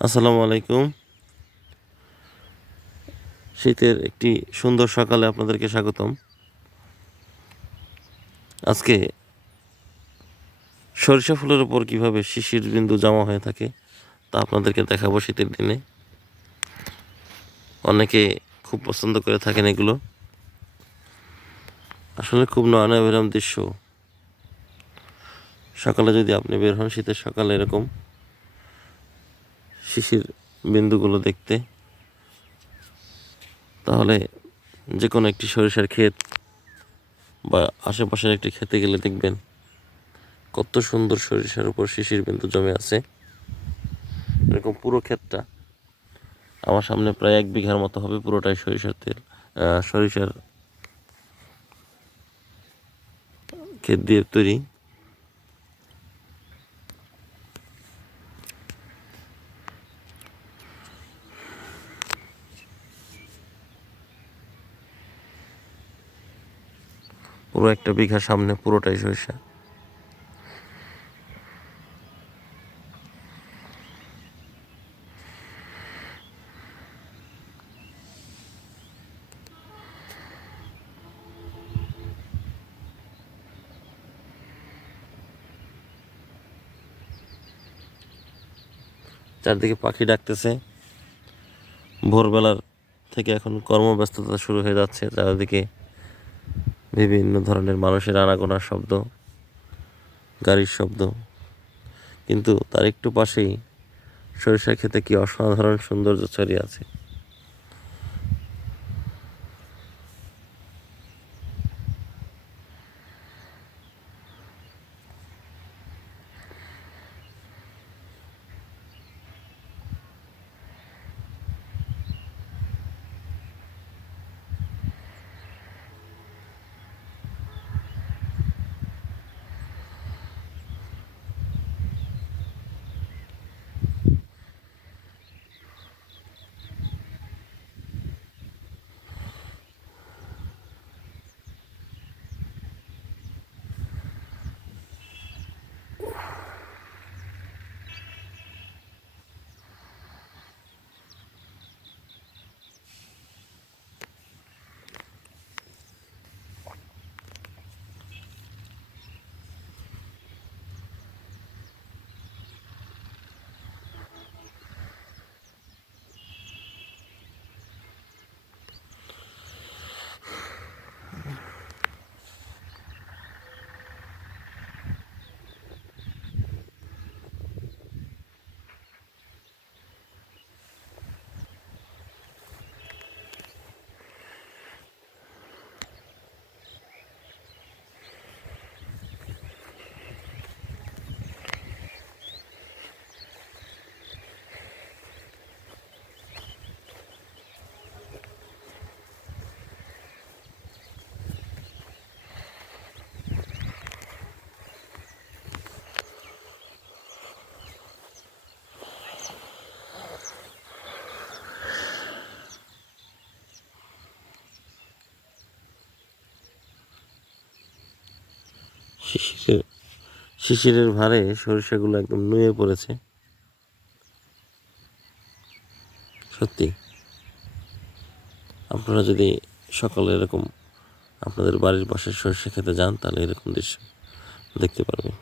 আসসালামু আলাইকুম। শীতের একটি সুন্দর সকালে আপনাদেরকে স্বাগতম। আজকে সরিষা ফুলের উপর কিভাবে শিশির বিন্দু জমা হয়ে থাকে তা আপনাদেরকে দেখাবো। শীতের দিনে অনেকে খুব পছন্দ করে থাকেন এগুলো। আসলে খুব নয়নাভিরাম দৃশ্য। সকালে যদি আপনি বের হন শীতের সকালে এরকম শিশির বিন্দুগুলো দেখতে, তাহলে যে কোনো একটি সরিষার ক্ষেত বা আশেপাশের একটি খেতে গেলে দেখবেন কত সুন্দর সরিষার উপর শিশির বিন্দু জমে আছে। এরকম পুরো ক্ষেতটা আমার সামনে প্রায় 1 বিঘার মতো হবে, পুরোটাই সরিষার তেল, সরিষার ক্ষেত দিয়ে তৈরি। পুরো 1 বিঘার সামনে পুরোটাই সরিষা। চারদিকে পাখি ডাকতেছে। ভোরবেলার থেকে এখন কর্মব্যস্ততা শুরু হয়ে যাচ্ছে। চারিদিকে বিভিন্ন ধরনের মানুষের আনাগোনার শব্দ, গাড়ির শব্দ, কিন্তু তার একটু পাশেই সরিষা ক্ষেতে কি অসাধারণ সৌন্দর্য ছড়িয়ে আছে। শিশিরের ভারে সরিষাগুলো একদম নুয়ে পড়েছে। সত্যি আপনারা যদি সকালে এরকম আপনাদের বাড়ির পাশে সরিষা খেতে যান তাহলে এরকম দৃশ্য দেখতে পারবেন।